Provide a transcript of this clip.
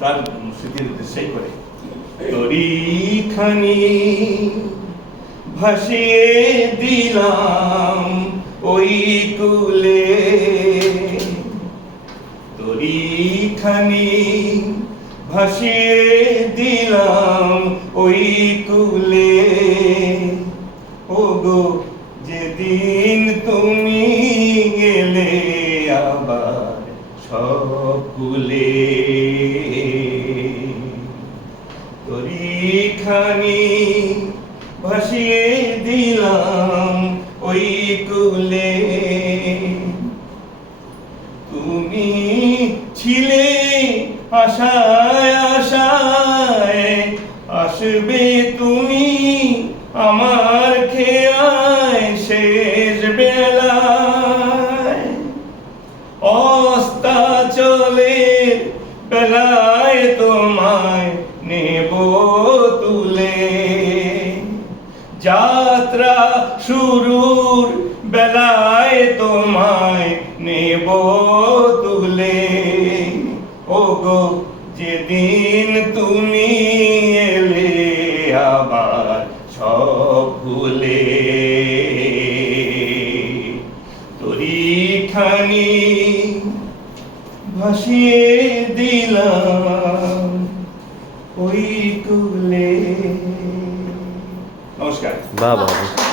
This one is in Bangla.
তার স্মৃতির উদ্দেশ্যেই করে। তরিখানি ভাসিয়ে দিলাম ওই কুলে। তরিখানি ভাসিয়ে দিলাম ওই কুলে। ও গো যেদিন তুমি গেলে আবার সকুলে তরিখানি ভাসিয়ে দিলাম ওই কুলে। তুমি ছিলে আশায় আশায়, আসবে তুমি আমার খেয়ায় শেষ বেলায়। অস্তা চলে বেলায় তোমায় নেব। তুলে যাত্রা শুরুর বেলায় তোমায় নেব তুলে। ও গো যেদিন তুমি এলে আবার সব ভুলে। তরিখানি ভাসিয়ে দিলাম 爸爸。